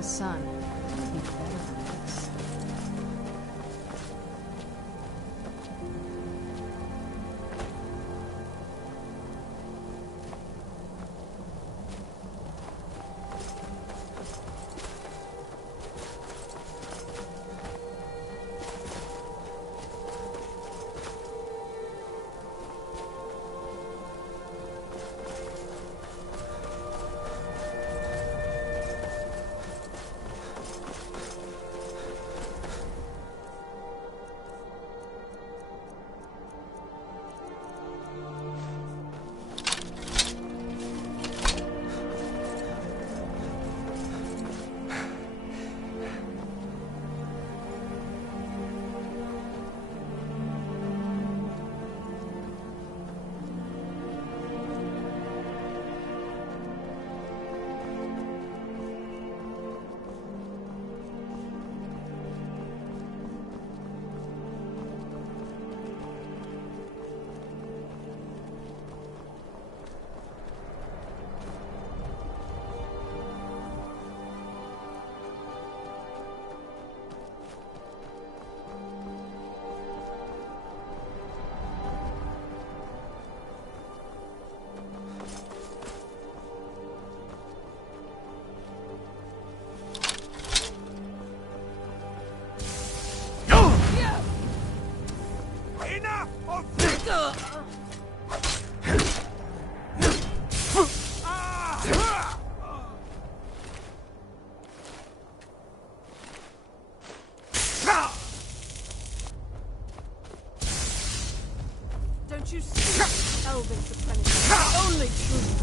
the sun. Be better than this. Don't you see? Elven supremacy. Only true.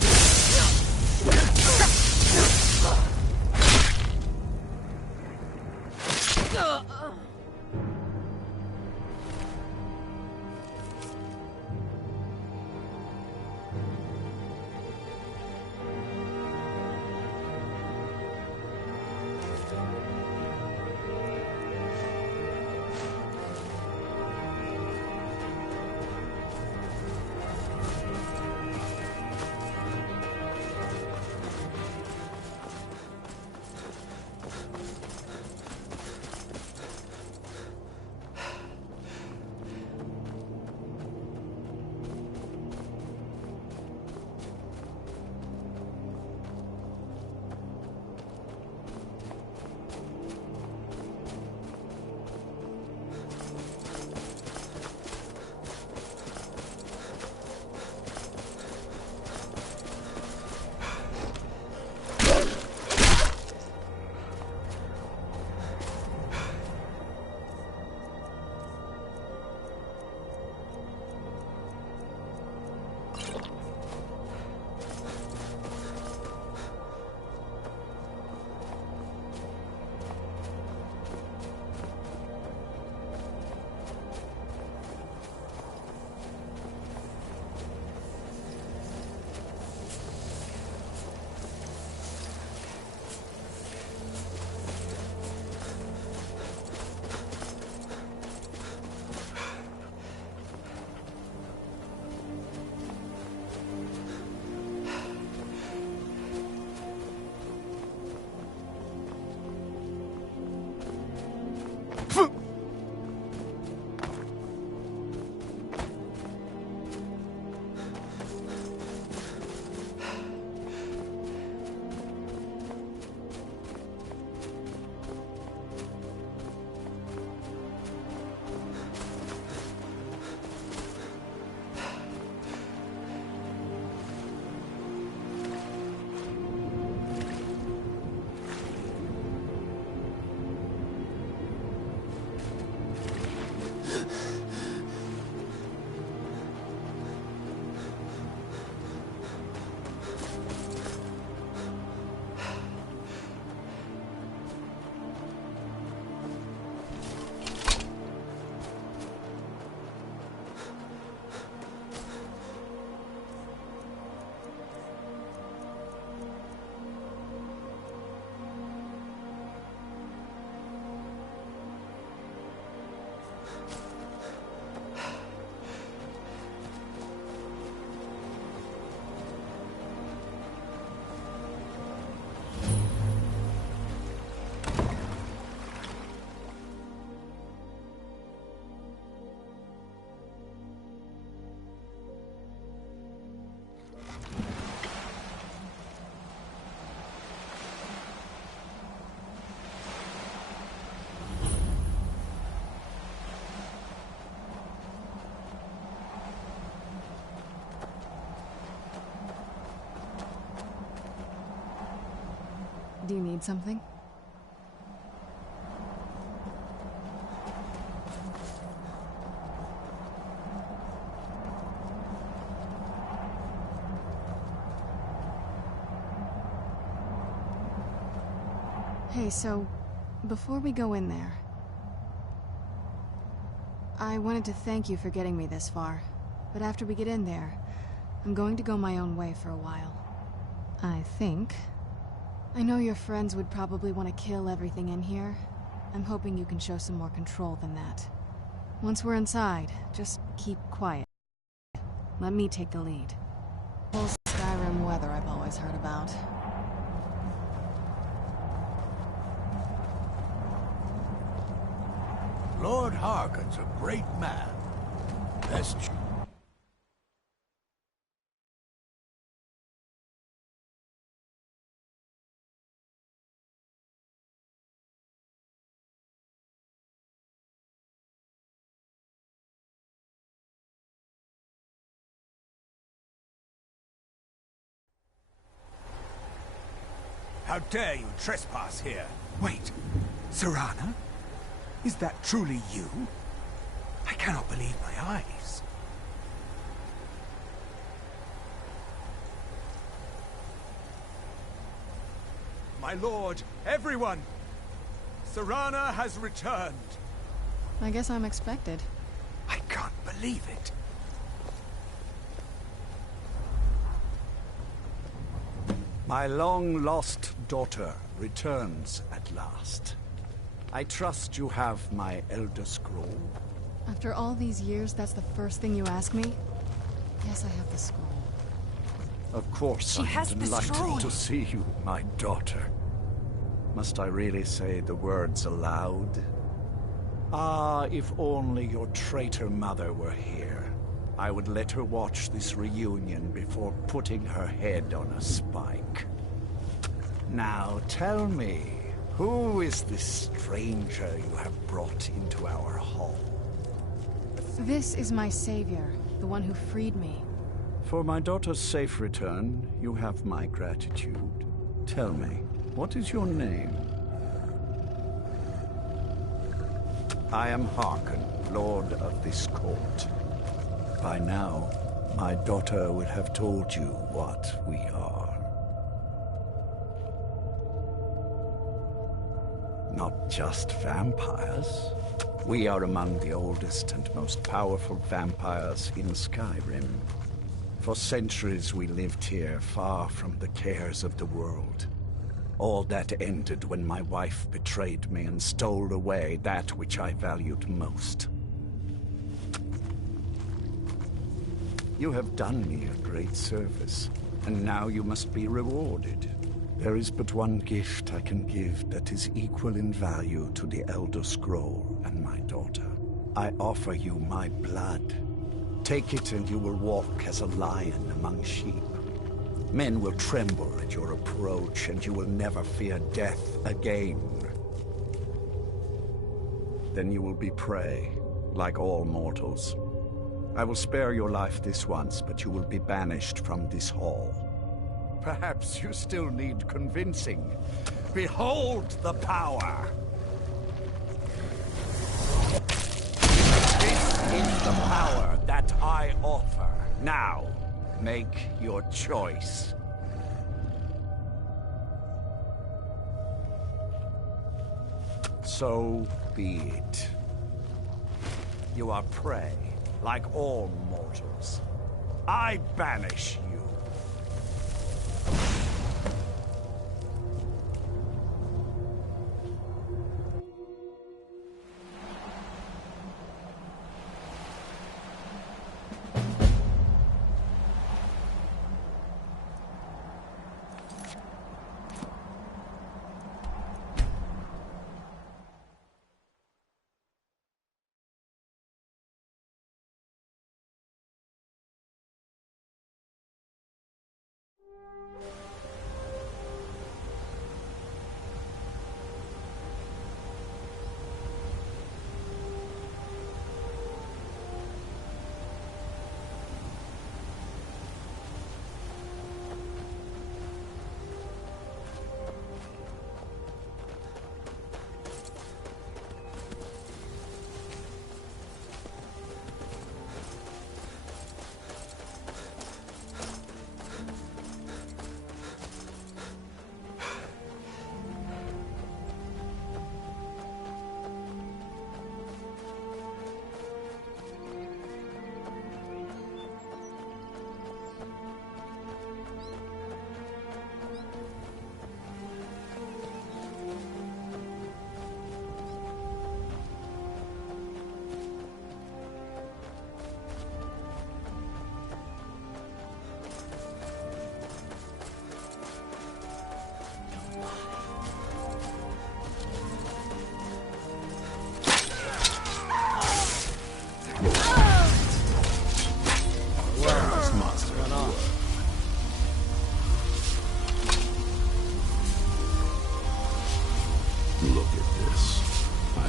Do you need something? Hey, so, before we go in there, I wanted to thank you for getting me this far, but after we get in there, I'm going to go my own way for a while. I think. I know your friends would probably want to kill everything in here. I'm hoping you can show some more control than that. Once we're inside, just keep quiet. Let me take the lead. Whole Skyrim weather I've always heard about. Lord Harkon's a great man. Best. How dare you trespass here? Wait, Serana? Is that truly you? I cannot believe my eyes. My lord, everyone! Serana has returned! I guess I'm expected. I can't believe it. My long-lost daughter returns at last. I trust you have my Elder Scroll. After all these years, that's the first thing you ask me? Yes, I have the scroll. Of course, I am delighted to see you, my daughter. Must I really say the words aloud? Ah, if only your traitor mother were here. I would let her watch this reunion before putting her head on a spike. Now tell me, who is this stranger you have brought into our hall? This is my savior, the one who freed me. For my daughter's safe return, you have my gratitude. Tell me, what is your name? I am Harkon, Lord of this court. By now, my daughter would have told you what we are. Not just vampires. We are among the oldest and most powerful vampires in Skyrim. For centuries we lived here, far from the cares of the world. All that ended when my wife betrayed me and stole away that which I valued most. You have done me a great service, and now you must be rewarded. There is but one gift I can give that is equal in value to the Elder Scroll and my daughter. I offer you my blood. Take it and you will walk as a lion among sheep. Men will tremble at your approach, and you will never fear death again. Then you will be prey, like all mortals. I will spare your life this once, but you will be banished from this hall. Perhaps you still need convincing. Behold the power! This is the power that I offer. Now, make your choice. So be it. You are prey, like all mortals. I banish you.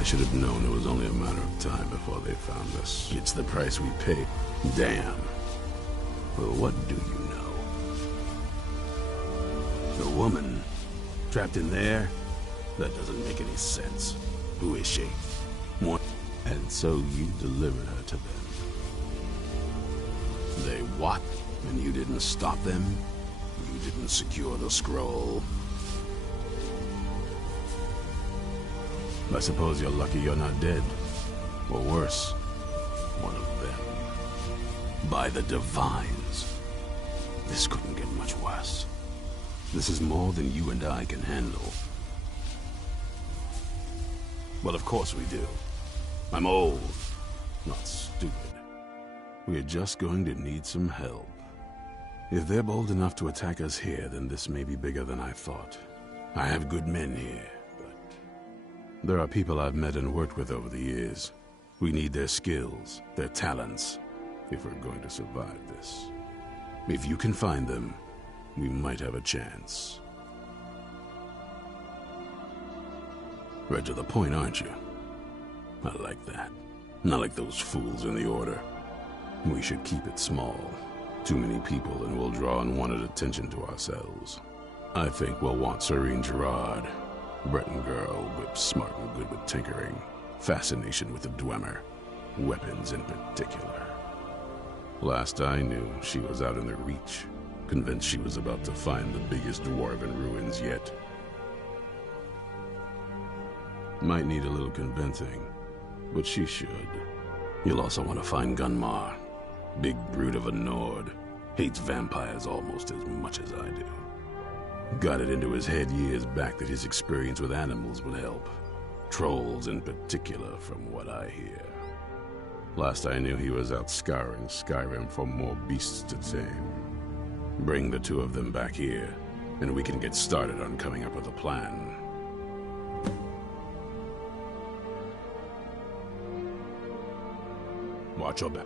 should have known it was only a matter of time before they found us. It's the price we pay. Damn. Well, what do you know? The woman trapped in there? That doesn't make any sense. Who is she? What? And so you delivered her to them. They what? And you didn't stop them? You didn't secure the scroll? I suppose you're lucky you're not dead. Or worse, one of them. By the Divines. This couldn't get much worse. This is more than you and I can handle. Well, of course we do. I'm old, not stupid. We're just going to need some help. If they're bold enough to attack us here, then this may be bigger than I thought. I have good men here, but there are people I've met and worked with over the years. We need their skills, their talents, if we're going to survive this. If you can find them, we might have a chance. Right to the point, aren't you? I like that. Not like those fools in the Order. We should keep it small. Too many people and we'll draw unwanted attention to ourselves. I think we'll want Serene Gerard. Breton girl, whip smart and good with tinkering. Fascination with the Dwemer. Weapons in particular. Last I knew, she was out in the Reach. Convinced she was about to find the biggest dwarven ruins yet. Might need a little convincing, but she should. You'll also want to find Gunmar. Big brute of a Nord. Hates vampires almost as much as I do. Got it into his head years back that his experience with animals would help. Trolls in particular, from what I hear. Last I knew, he was out scouring Skyrim for more beasts to tame. Bring the two of them back here, and we can get started on coming up with a plan. Watch your back.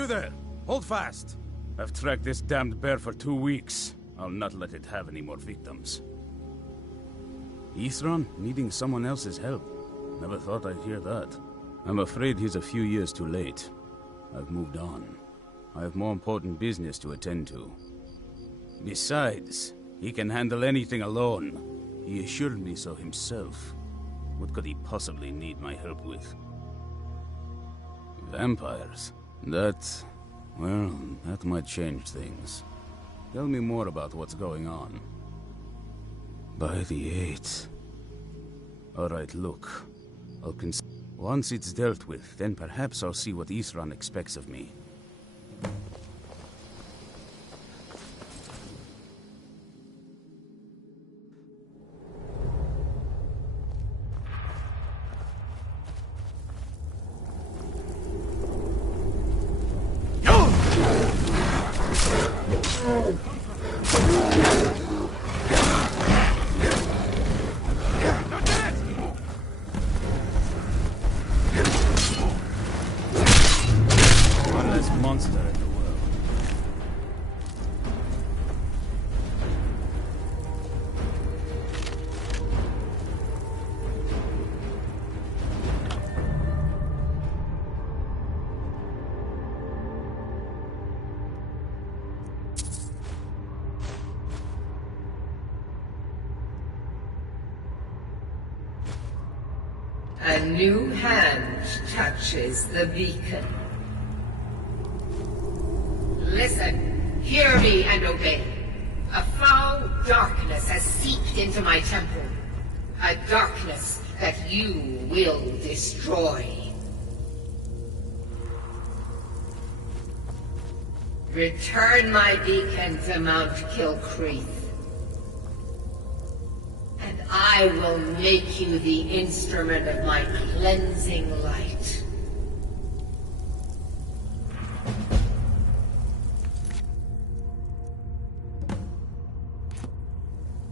You there! Hold fast! I've tracked this damned bear for 2 weeks. I'll not let it have any more victims. Ithran needing someone else's help. Never thought I'd hear that. I'm afraid he's a few years too late. I've moved on. I have more important business to attend to. Besides, he can handle anything alone. He assured me so himself. What could he possibly need my help with? Vampires? That might change things. Tell me more about what's going on. By the 8th. Alright, look. Once it's dealt with, then perhaps I'll see what Ithran expects of me. A new hand touches the beacon. Listen, hear me and obey. A foul darkness has seeped into my temple. A darkness that you will destroy. Return my beacon to Mount Kilcreath. And I will make you the instrument of my cleansing light.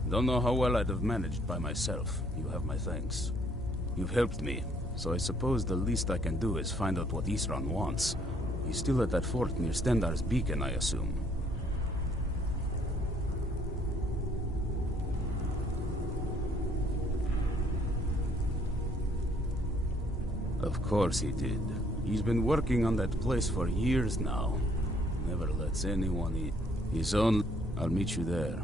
Don't know how well I'd have managed by myself. You have my thanks. You've helped me, so I suppose the least I can do is find out what Ithran wants. He's still at that fort near Stendar's beacon, I assume. Of course he did. He's been working on that place for years now. Never lets anyone eat his own. I'll meet you there.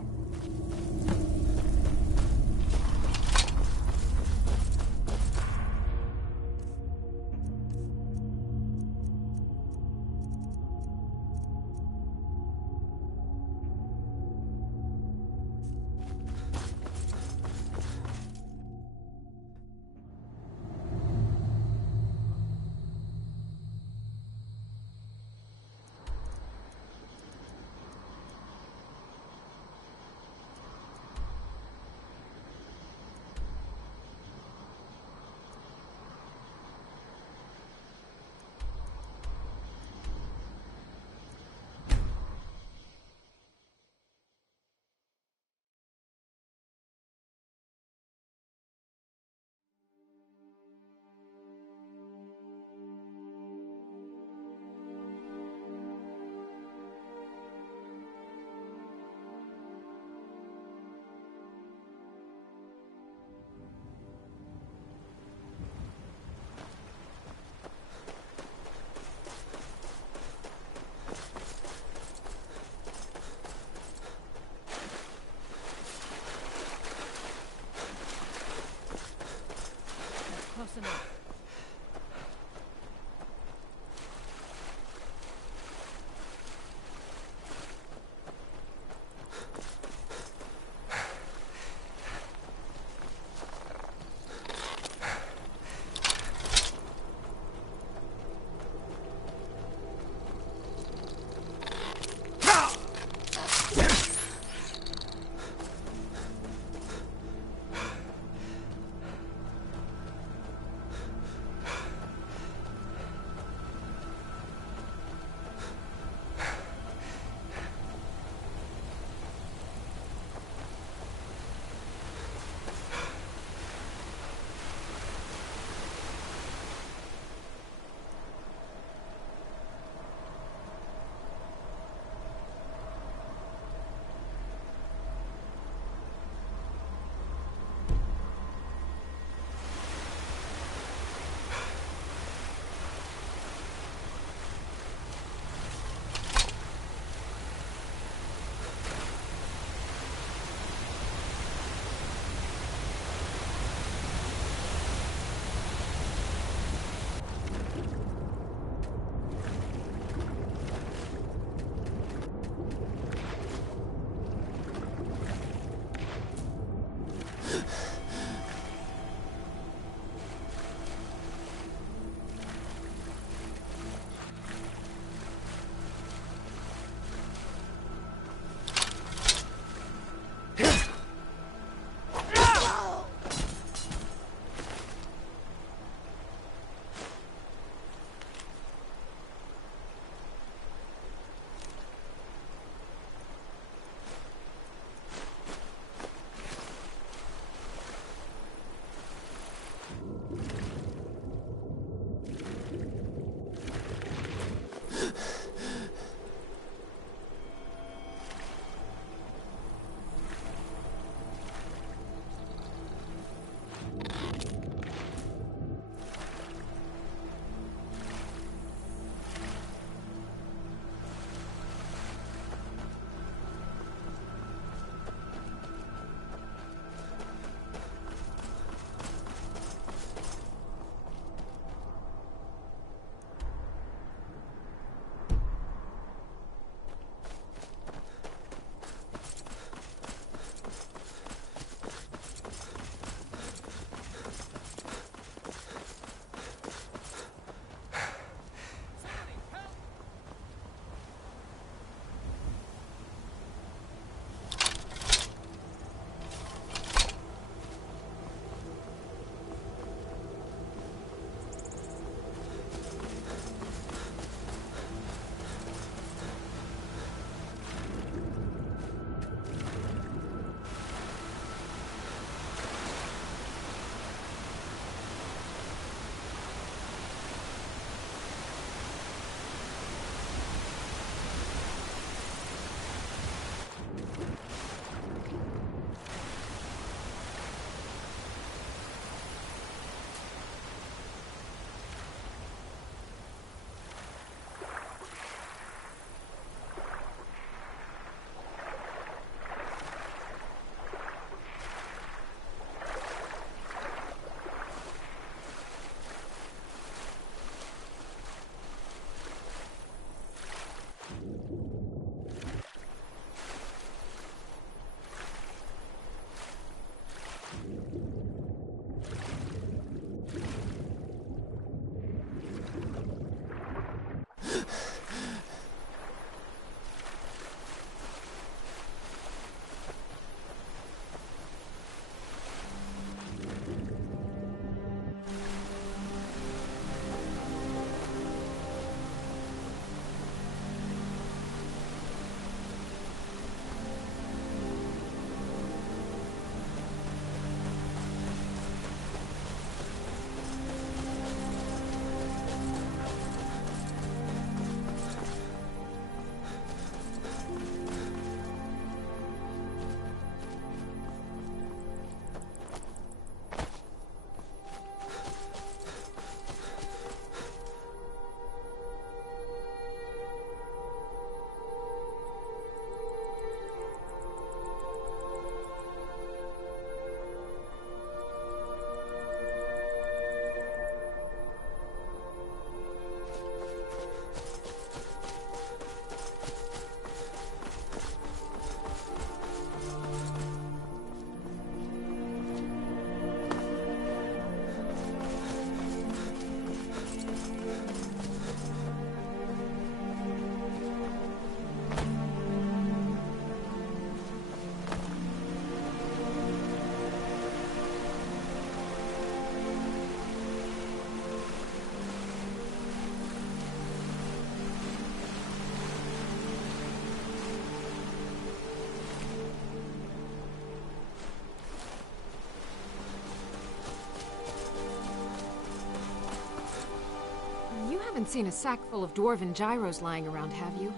haven't seen a sack full of dwarven gyros lying around, have you?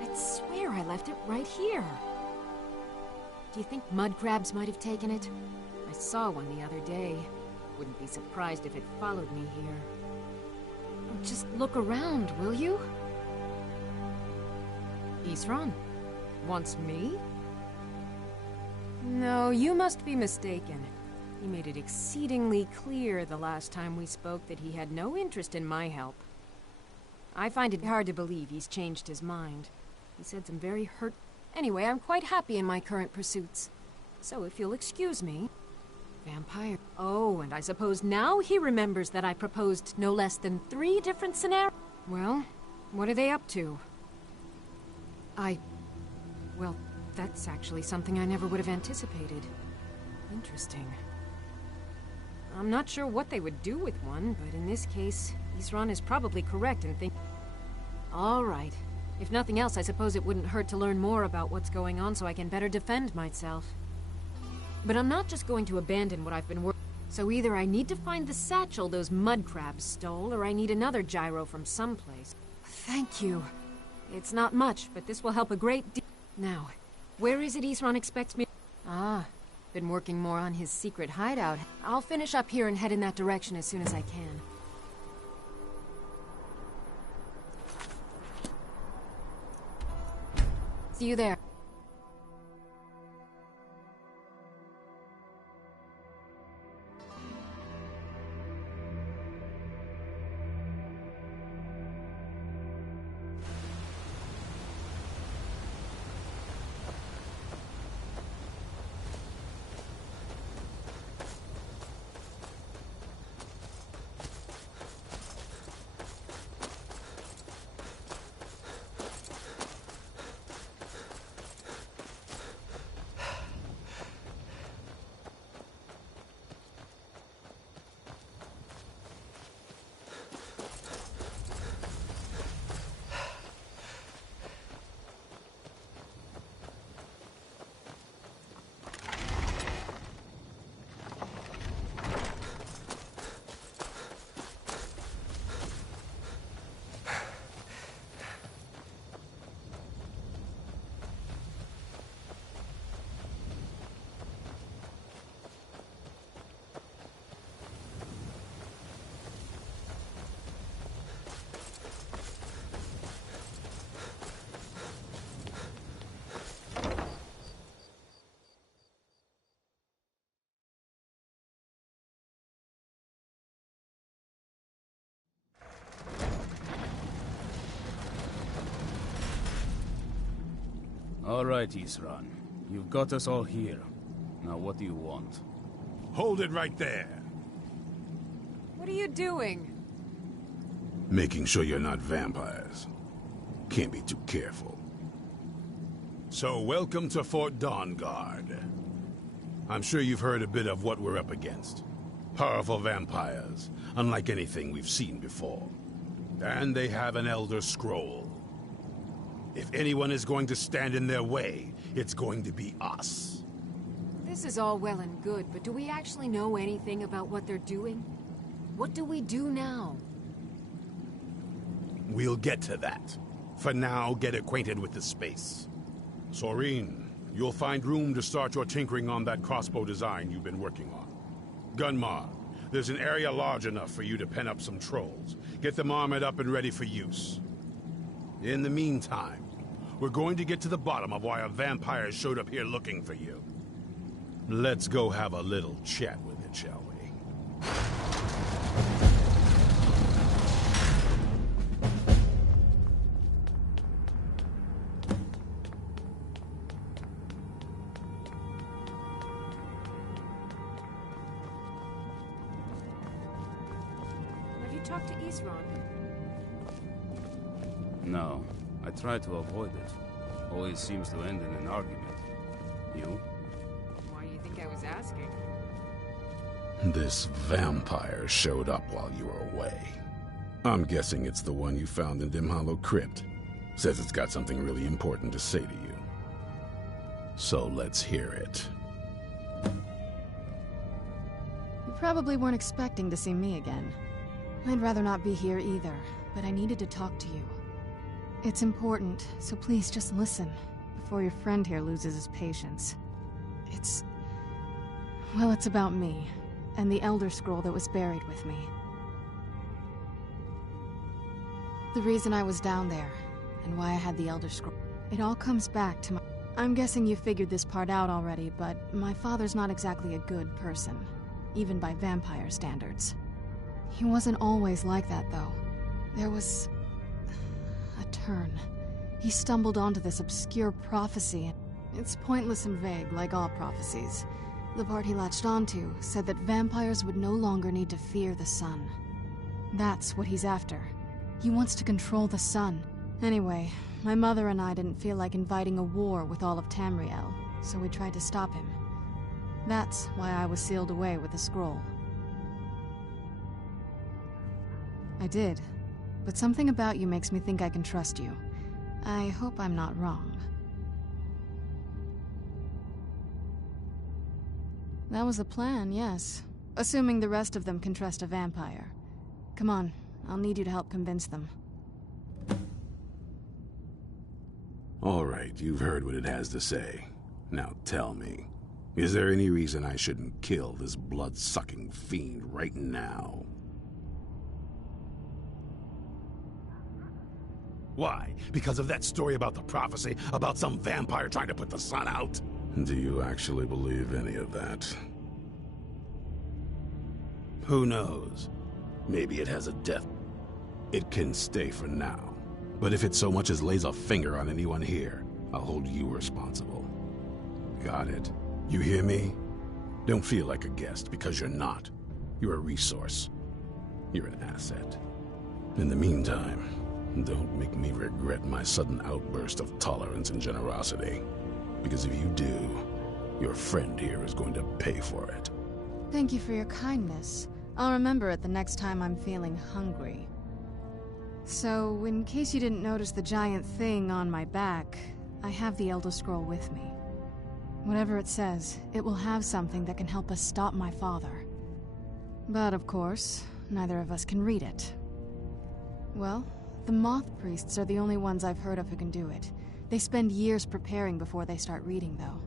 I'd swear I left it right here. Do you think mud crabs might have taken it? I saw one the other day. Wouldn't be surprised if it followed me here. Just look around, will you? Isran? Wants me? No, you must be mistaken. He made it exceedingly clear the last time we spoke that he had no interest in my help. I find it hard to believe he's changed his mind. He said some very hurt... Anyway, I'm quite happy in my current pursuits. So if you'll excuse me... Vampire... Oh, and I suppose now he remembers that I proposed no less than 3 different scenarios. Well, what are they up to? Well, that's actually something I never would have anticipated. Interesting. I'm not sure what they would do with one, but in this case, Isran is probably correct in thinking... All right. If nothing else, I suppose it wouldn't hurt to learn more about what's going on so I can better defend myself. But I'm not just going to abandon what I've been working. So either I need to find the satchel those mud crabs stole, or I need another gyro from someplace. Thank you. It's not much, but this will help a great deal. Now, where is it Isran expects me? Ah, been working more on his secret hideout. I'll finish up here and head in that direction as soon as I can. See you there. All right, Isran. You've got us all here. Now what do you want? Hold it right there. What are you doing? Making sure you're not vampires. Can't be too careful. So welcome to Fort Dawnguard. I'm sure you've heard a bit of what we're up against. Powerful vampires, unlike anything we've seen before. And they have an Elder Scroll. If anyone is going to stand in their way, it's going to be us. This is all well and good, but do we actually know anything about what they're doing? What do we do now? We'll get to that. For now, get acquainted with the space. Soreen, you'll find room to start your tinkering on that crossbow design you've been working on. Gunmar, there's an area large enough for you to pen up some trolls. Get them armored up and ready for use. In the meantime, we're going to get to the bottom of why a vampire showed up here looking for you. Let's go have a little chat with it, shall we? Have you talked to Isran? No. I try to avoid it. Always seems to end in an argument. You? Why do you think I was asking? This vampire showed up while you were away. I'm guessing it's the one you found in Dim Hollow Crypt. Says it's got something really important to say to you. So let's hear it. You probably weren't expecting to see me again. I'd rather not be here either. but I needed to talk to you. It's important, so please just listen, before your friend here loses his patience. Well, it's about me, and the Elder Scroll that was buried with me. The reason I was down there, and why I had the Elder Scroll. It all comes back to my... I'm guessing you figured this part out already, but my father's not exactly a good person, even by vampire standards. He wasn't always like that, though. There was... a turn. He stumbled onto this obscure prophecy. It's pointless and vague, like all prophecies. The part he latched onto said that vampires would no longer need to fear the sun. That's what he's after. He wants to control the sun. Anyway, my mother and I didn't feel like inviting a war with all of Tamriel, so we tried to stop him. That's why I was sealed away with the scroll. I did, but something about you makes me think I can trust you. I hope I'm not wrong. That was the plan, yes. Assuming the rest of them can trust a vampire. Come on, I'll need you to help convince them. All right, you've heard what it has to say. Now tell me, is there any reason I shouldn't kill this blood-sucking fiend right now? Why? Because of that story about the prophecy, about some vampire trying to put the sun out? Do you actually believe any of that? Who knows? Maybe it has a death. It can stay for now. But if it so much as lays a finger on anyone here, I'll hold you responsible. Got it? You hear me? Don't feel like a guest, because you're not. You're a resource. You're an asset. In the meantime, don't make me regret my sudden outburst of tolerance and generosity. Because if you do, your friend here is going to pay for it. Thank you for your kindness. I'll remember it the next time I'm feeling hungry. So, in case you didn't notice the giant thing on my back, I have the Elder Scroll with me. Whatever it says, it will have something that can help us stop my father. But of course, neither of us can read it. Well, the Moth Priests are the only ones I've heard of who can do it. They spend years preparing before they start reading, though.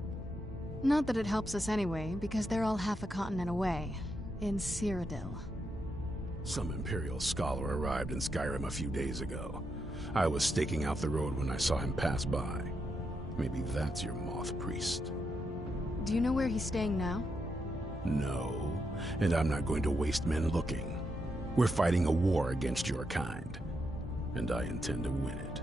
Not that it helps us anyway, because they're all half a continent away, in Cyrodiil. Some Imperial scholar arrived in Skyrim a few days ago. I was staking out the road when I saw him pass by. Maybe that's your Moth Priest. Do you know where he's staying now? No, and I'm not going to waste men looking. We're fighting a war against your kind, and I intend to win it.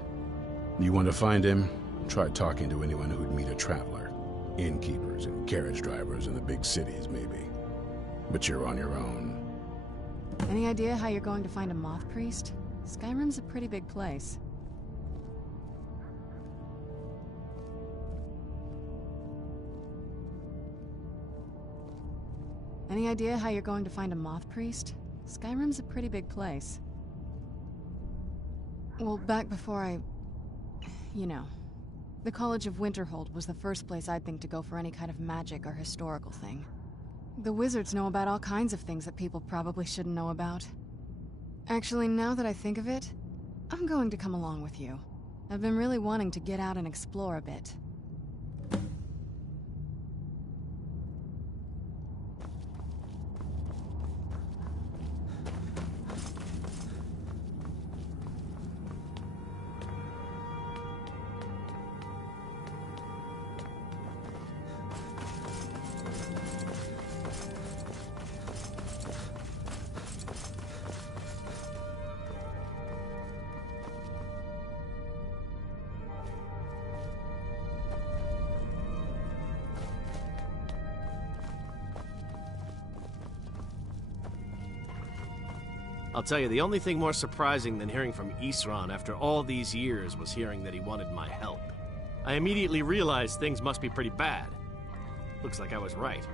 You want to find him? Try talking to anyone who'd meet a traveler. Innkeepers and carriage drivers in the big cities, maybe. But you're on your own. Any idea how you're going to find a Moth Priest? Skyrim's a pretty big place. Any idea how you're going to find a Moth Priest? Skyrim's a pretty big place. Well, back before I... you know. The College of Winterhold was the first place I'd think to go for any kind of magic or historical thing. The wizards know about all kinds of things that people probably shouldn't know about. Actually, now that I think of it, I'm going to come along with you. I've been really wanting to get out and explore a bit. I'll tell you, the only thing more surprising than hearing from Isran after all these years was hearing that he wanted my help. I immediately realized things must be pretty bad. Looks like I was right.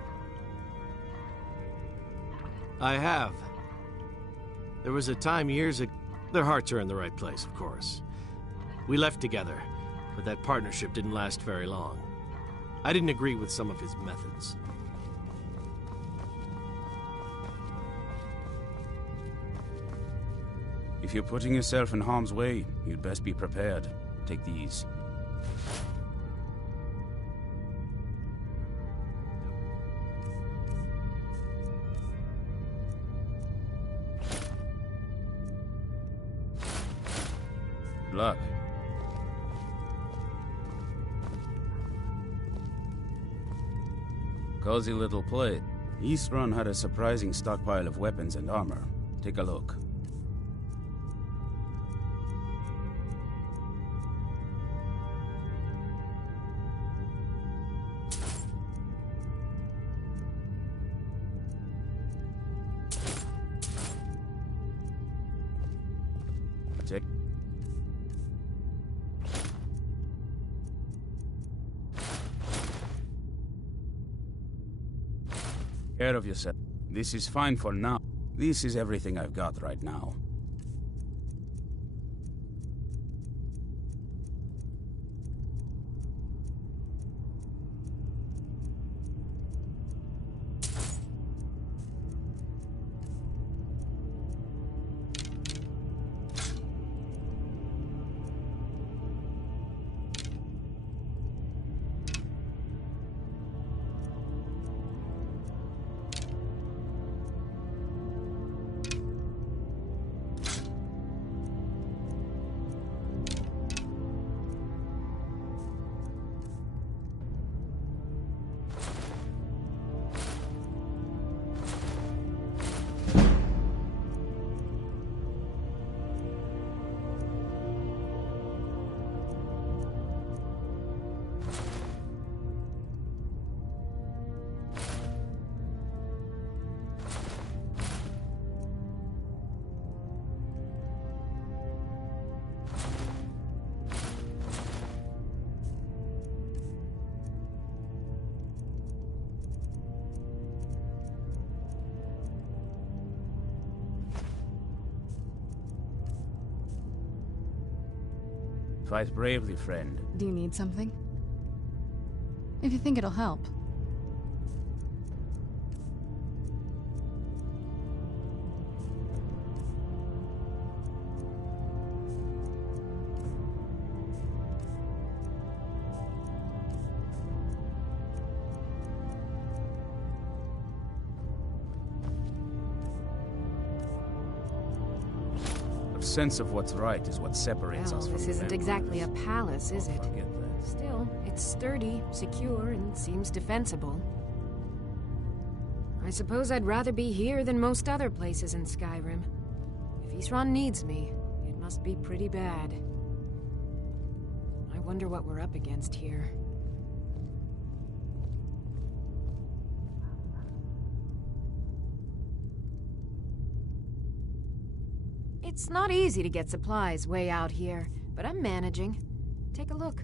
I have. There was a time years ago... Their hearts are in the right place, of course. We left together, but that partnership didn't last very long. I didn't agree with some of his methods. If you're putting yourself in harm's way, you'd best be prepared. Take these. Good luck. Cozy little plate. East Run had a surprising stockpile of weapons and armor. Take a look. Take care of yourself. This is fine for now. This is everything I've got right now. Fight bravely, friend. Do you need something? If you think it'll help. Sense of what's right is what separates us from this isn't exactly a palace, is it? Still, it's sturdy, secure, and seems defensible. I suppose I'd rather be here than most other places in Skyrim. If Isran needs me, it must be pretty bad. I wonder what we're up against here. It's not easy to get supplies way out here, but I'm managing. Take a look.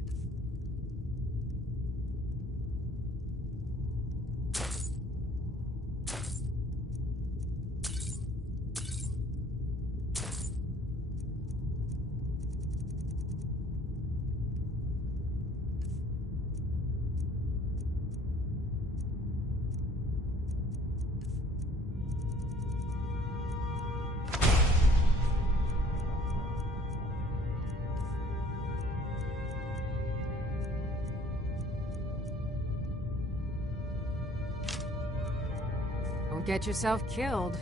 Don't get yourself killed.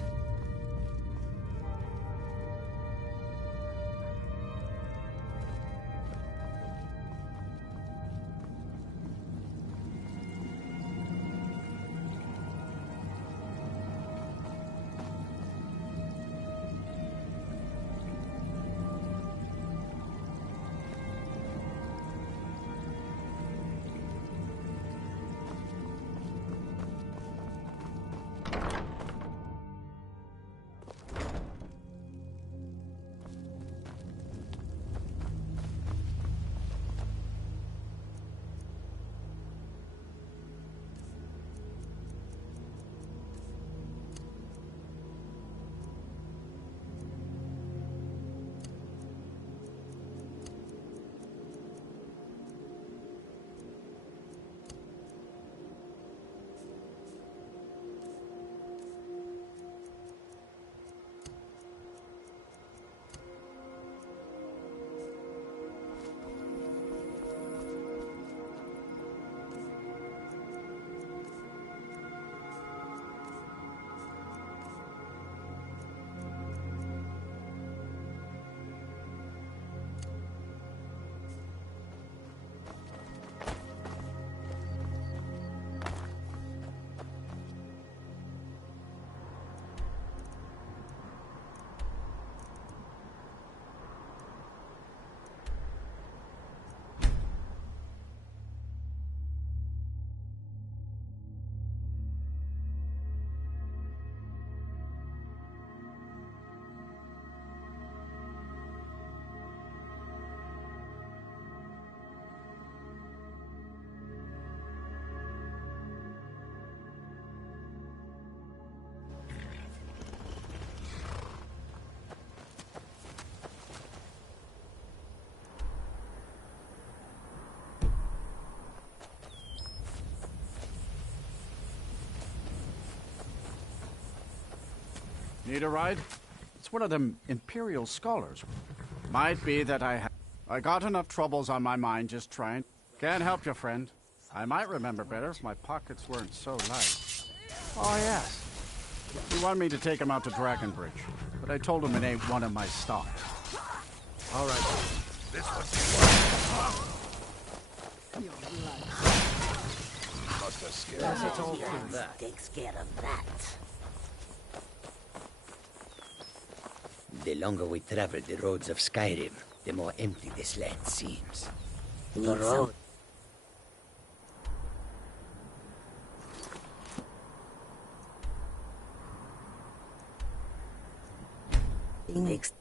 Need a ride? It's one of them Imperial scholars. Might be that I got enough troubles on my mind just trying. Can't help you, friend. I might remember better if my pockets weren't so light. Oh, yes. He wanted me to take him out to Dragonbridge, but I told him it ain't one of my stocks. All right. This was must have scared me. Takes care of that. The longer we travel the roads of Skyrim, the more empty this land seems. The road. Makes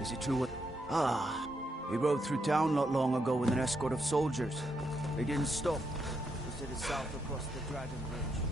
Is it true what... Ah, we rode through town not long ago with an escort of soldiers. They didn't stop. Just headed south across the Dragon Bridge.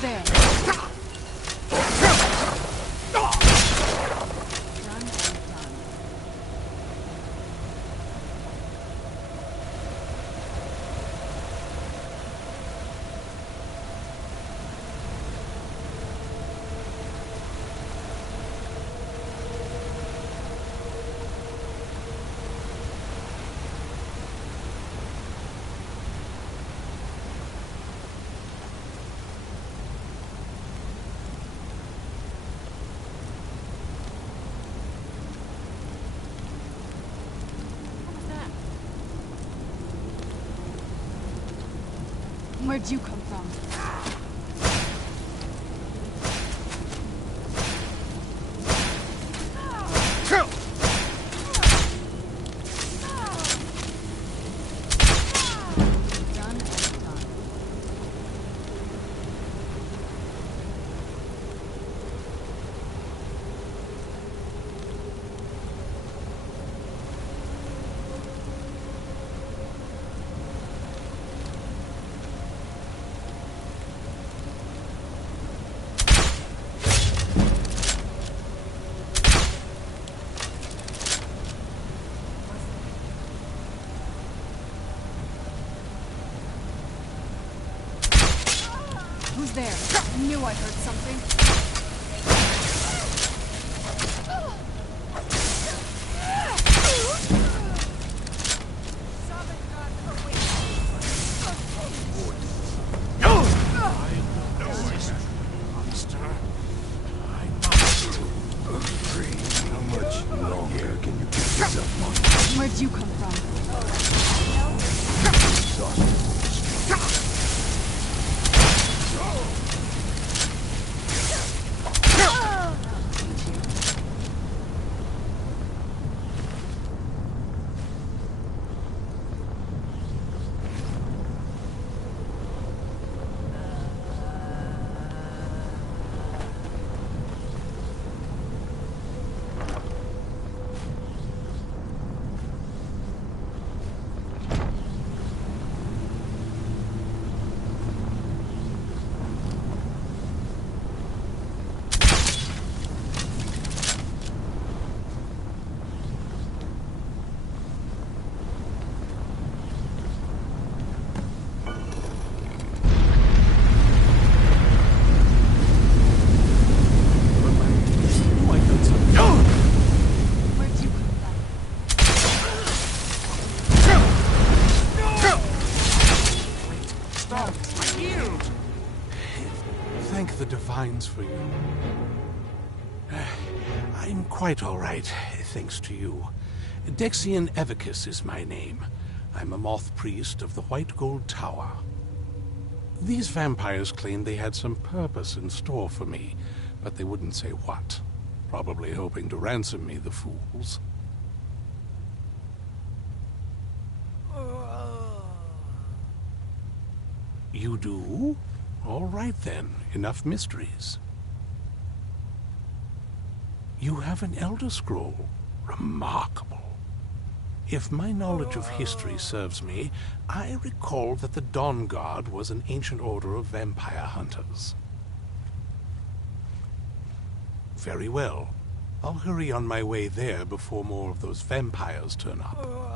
Who's there? Where'd you come from? Who's there? I knew I heard something. How much longer can you keep yourself on? Where'd you come from? Thank the Divines for you. I'm quite all right, thanks to you. Dexian Evicus is my name. I'm a moth priest of the White Gold Tower. These vampires claimed they had some purpose in store for me, but they wouldn't say what. Probably hoping to ransom me, the fools. You do? All right then, enough mysteries. You have an Elder Scroll. Remarkable. If my knowledge of history serves me, I recall that the Dawnguard was an ancient order of vampire hunters. Very well. I'll hurry on my way there before more of those vampires turn up.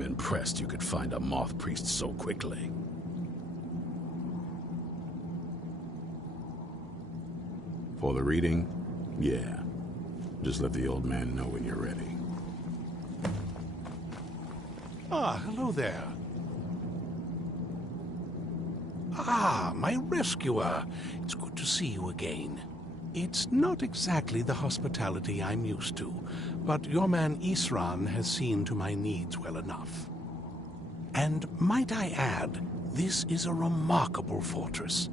I'm impressed you could find a moth priest so quickly. For the reading? Yeah. Just let the old man know when you're ready. Ah, hello there. Ah, my rescuer. It's good to see you again. It's not exactly the hospitality I'm used to, but your man Isran has seen to my needs well enough. And might I add, this is a remarkable fortress.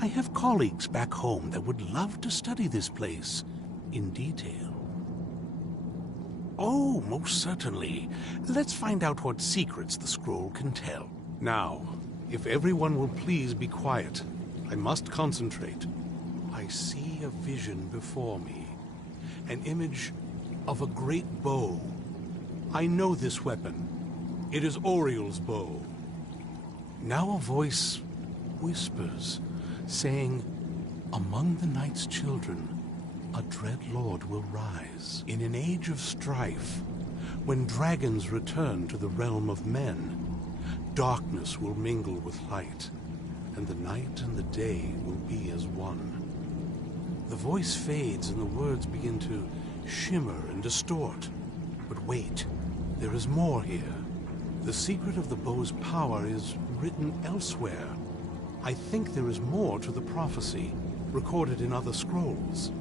I have colleagues back home that would love to study this place in detail. Oh, most certainly. Let's find out what secrets the scroll can tell. Now, if everyone will please be quiet, I must concentrate. I see a vision before me. An image of a great bow. I know this weapon. It is Oriel's bow. Now a voice whispers, saying, "Among the night's children, a dread lord will rise. In an age of strife, when dragons return to the realm of men, darkness will mingle with light, and the night and the day will be as one." The voice fades and the words begin to shimmer and distort. But wait, there is more here. The secret of the bow's power is written elsewhere. I think there is more to the prophecy, recorded in other scrolls.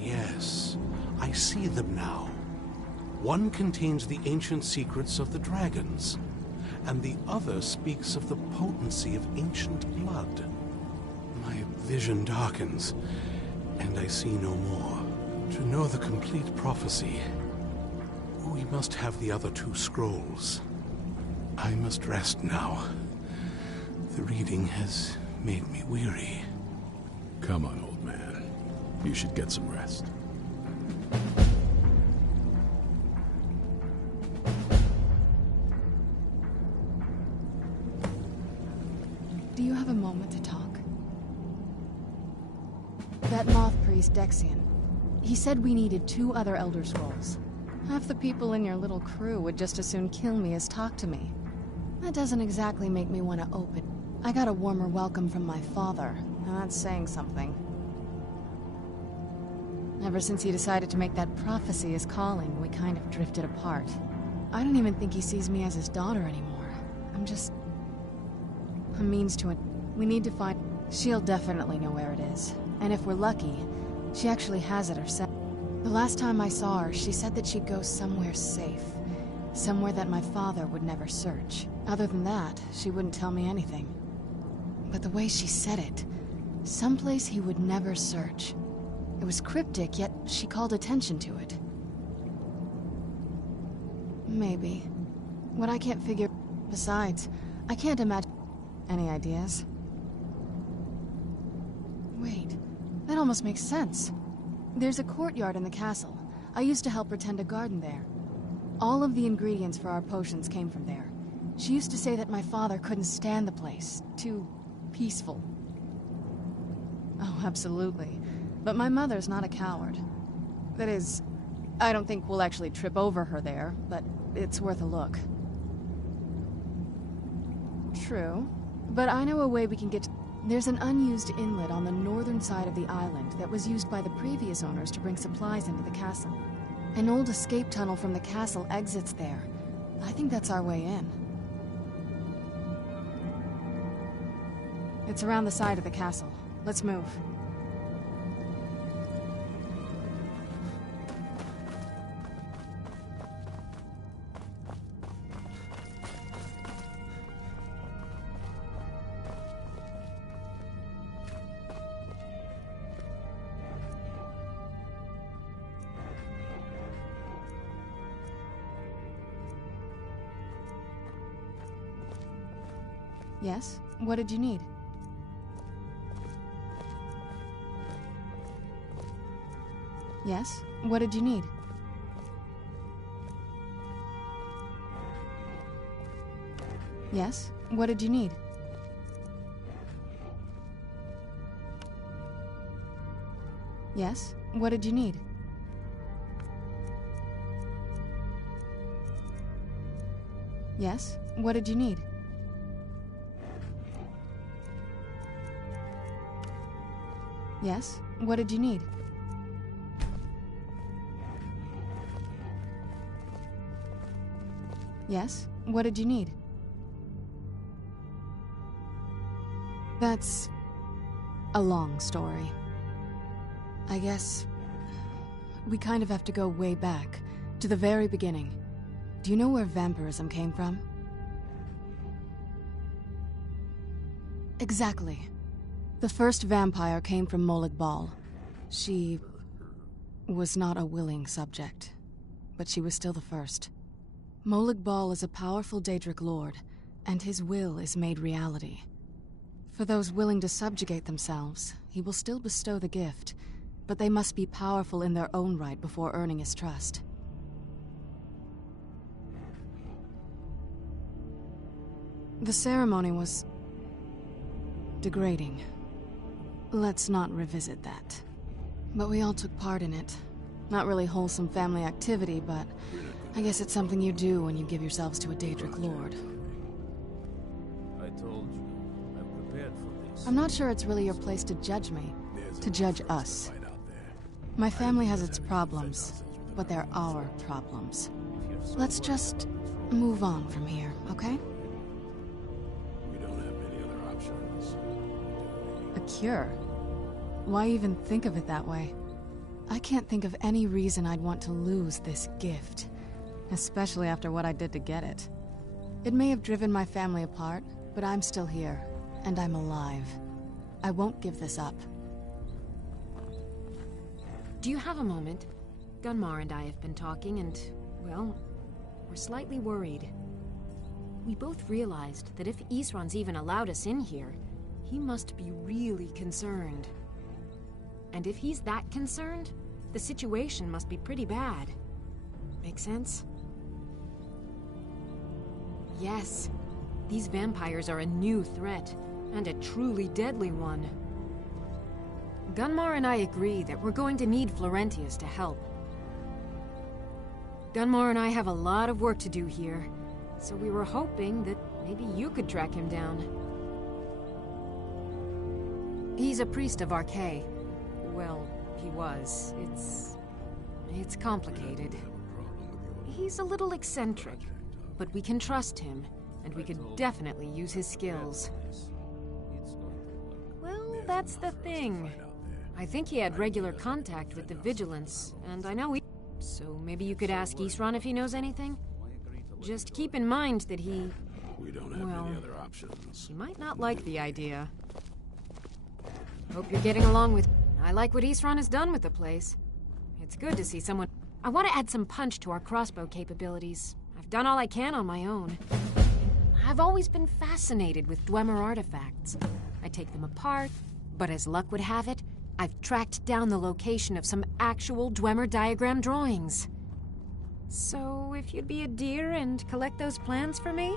Yes, I see them now. One contains the ancient secrets of the dragons, and the other speaks of the potency of ancient blood. My vision darkens, and I see no more. To know the complete prophecy, we must have the other two scrolls. I must rest now. The reading has made me weary. Come on, old man. You should get some rest. Do you have a moment to talk? That moth priest, Dexian, he said we needed 2 other Elder Scrolls. Half the people in your little crew would just as soon kill me as talk to me. That doesn't exactly make me want to open. I got a warmer welcome from my father, and that's saying something. Ever since he decided to make that prophecy his calling, we kind of drifted apart. I don't even think he sees me as his daughter anymore. I'm just a means to it. We need to find... She'll definitely know where it is. And if we're lucky, she actually has it herself. The last time I saw her, she said that she'd go somewhere safe. Somewhere that my father would never search. Other than that, she wouldn't tell me anything. But the way she said it, someplace he would never search. It was cryptic, yet she called attention to it. Maybe. What I can't figure... Besides, I can't imagine... Any ideas? Wait, that almost makes sense. There's a courtyard in the castle. I used to help her tend a garden there. All of the ingredients for our potions came from there. She used to say that my father couldn't stand the place. Too peaceful. Oh, absolutely. But my mother's not a coward. That is, I don't think we'll actually trip over her there, but it's worth a look. True. But I know a way we can get to... There's an unused inlet on the northern side of the island that was used by the previous owners to bring supplies into the castle. An old escape tunnel from the castle exits there. I think that's our way in. It's around the side of the castle. Let's move. Yes? What did you need? Yes? What did you need? Yes? What did you need? Yes? What did you need? Yes? What did you need? Yes? What did you need? Yes? What did you need? That's a long story. I guess we kind of have to go way back, to the very beginning. Do you know where vampirism came from? Exactly. The first vampire came from Molag Bal. She was not a willing subject, but she was still the first. Molag Bal is a powerful Daedric lord, and his will is made reality. For those willing to subjugate themselves, he will still bestow the gift, but they must be powerful in their own right before earning his trust. The ceremony was degrading. Let's not revisit that. But we all took part in it. Not really wholesome family activity, but I guess it's something you do when you give yourselves to a Daedric lord. I told you, I'm prepared for this. I'm not sure it's really your place to judge me, to judge us. My family has its problems, but they're our problems. Let's just move on from here, okay? We don't have many other options. A cure? Why even think of it that way? I can't think of any reason I'd want to lose this gift, especially after what I did to get it. It may have driven my family apart, but I'm still here, and I'm alive. I won't give this up. Do you have a moment? Gunmar and I have been talking and, well, we're slightly worried. We both realized that if Isran's even allowed us in here, he must be really concerned. And if he's that concerned, the situation must be pretty bad. Make sense? Yes. These vampires are a new threat, and a truly deadly one. Gunmar and I agree that we're going to need Florentius to help. Gunmar and I have a lot of work to do here, so we were hoping that maybe you could track him down. He's a priest of Arkay. Well, he was. It's complicated. He's a little eccentric, but we can trust him, and we could definitely use his skills. Well, that's the thing. I think he had regular contact with the Vigilance, and I know he... So maybe you could ask Isran if he knows anything? Just keep in mind that he... We don't have many other options. He might not like the idea. Hope you're getting along with... I like what Isran has done with the place. It's good to see someone... I want to add some punch to our crossbow capabilities. I've done all I can on my own. I've always been fascinated with Dwemer artifacts. I take them apart, but as luck would have it, I've tracked down the location of some actual Dwemer diagram drawings. So, if you'd be a dear and collect those plans for me?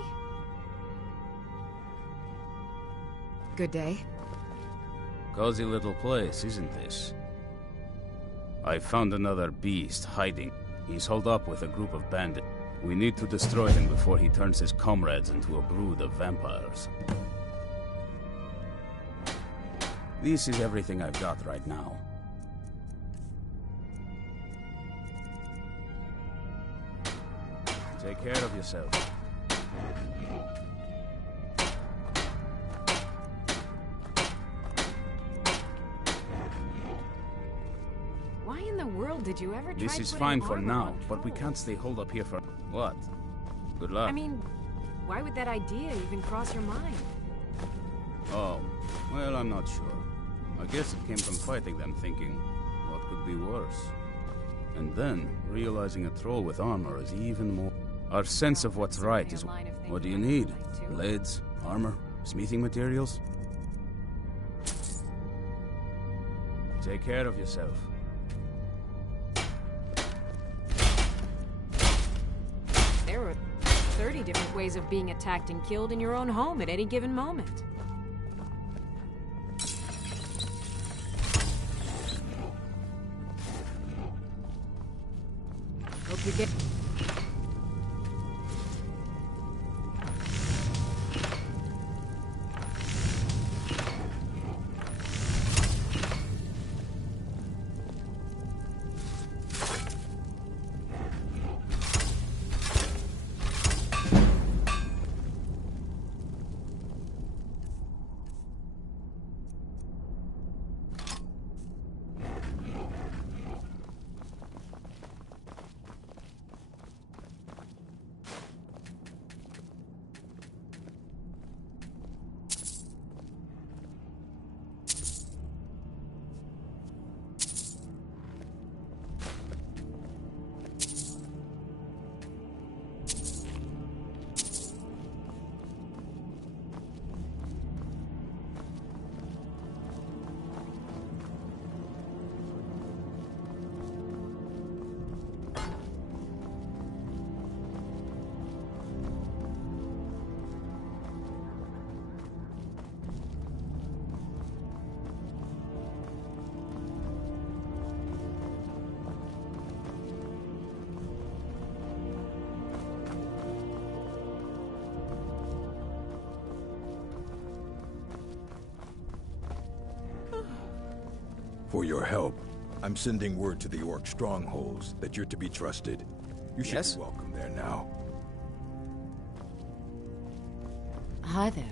Good day. Cozy little place, isn't this? I found another beast hiding. He's holed up with a group of bandits. We need to destroy him before he turns his comrades into a brood of vampires. This is everything I've got right now. Take care of yourself. Why in the world did you ever try This is putting fine for armor now, on but we can't stay holed up here for... What? Good luck. I mean, why would that idea even cross your mind? Oh, well, I'm not sure. I guess it came from fighting them thinking, what could be worse? And then, realizing a troll with armor is even more... Our sense of what's right is... What do you need? Blades? Armor? Smithing materials? Take care of yourself. There are 30 different ways of being attacked and killed in your own home at any given moment. Hope you get... for your help. I'm sending word to the Orc strongholds that you're to be trusted. You should be welcome there now. Hi there.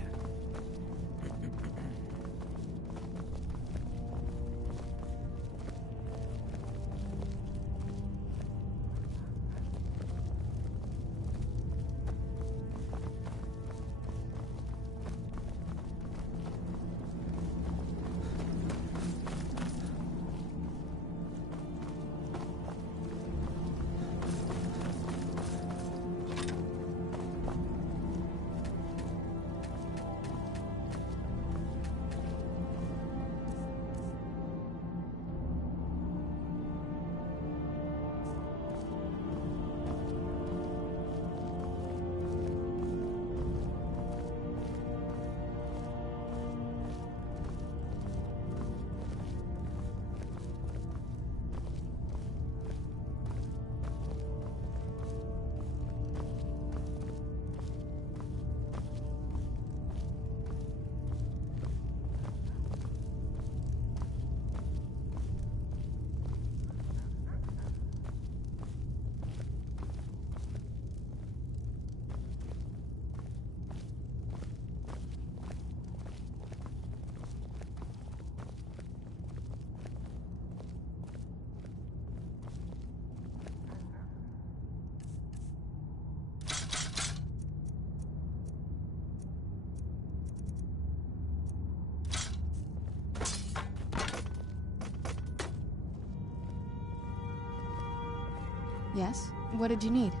Yes? What did you need?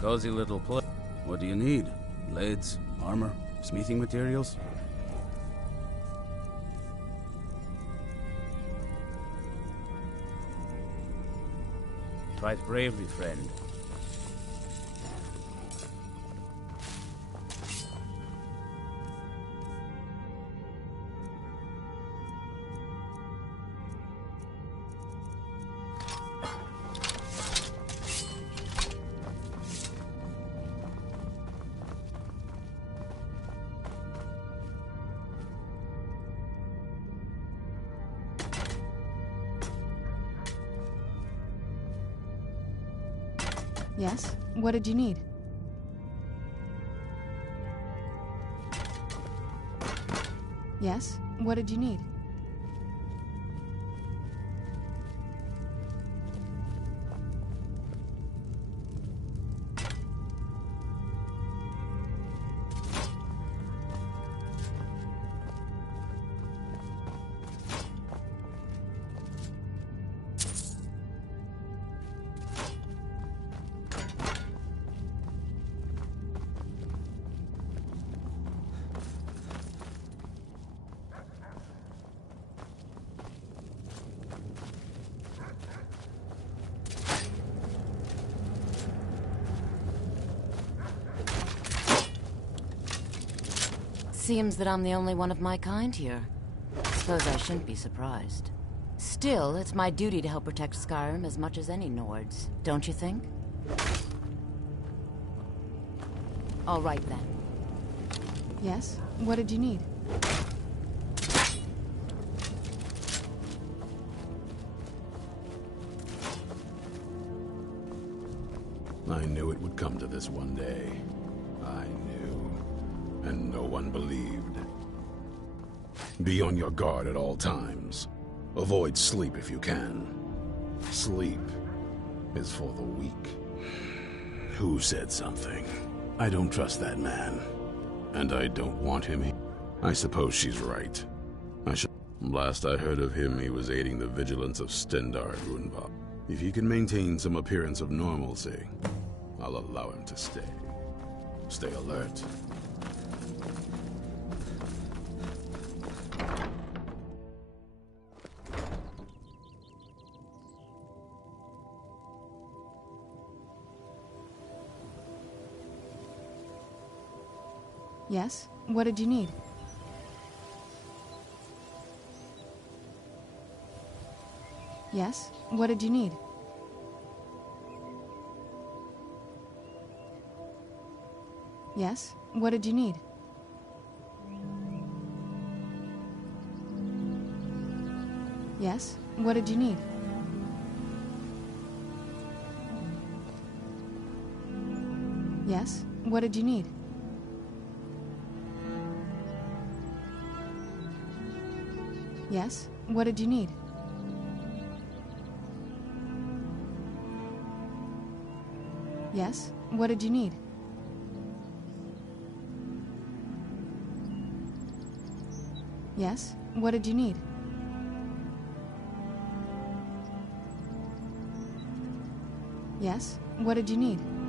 Cozy little place. What do you need? Blades, armor, smithing materials? Fight bravely, friend. Yes? What did you need? Yes? What did you need? Seems that I'm the only one of my kind here. Suppose I shouldn't be surprised. Still, it's my duty to help protect Skyrim as much as any Nords, don't you think? All right, then. Yes? What did you need? I knew it would come to this one day. I knew. And no one believed. Be on your guard at all times. Avoid sleep if you can. Sleep is for the weak. Who said something? I don't trust that man. And I don't want him here. I suppose she's right. Last I heard of him, he was aiding the vigilance of Stendarr at Runebog. If he can maintain some appearance of normalcy, I'll allow him to stay. Stay alert. Yes? What did you need? Yes? What did you need? Yes? What did you need? Yes? What did you need? Yes? What did you need? Yes? What did you need? Yes? What did you need? Yes? What did you need? Yes? What did you need?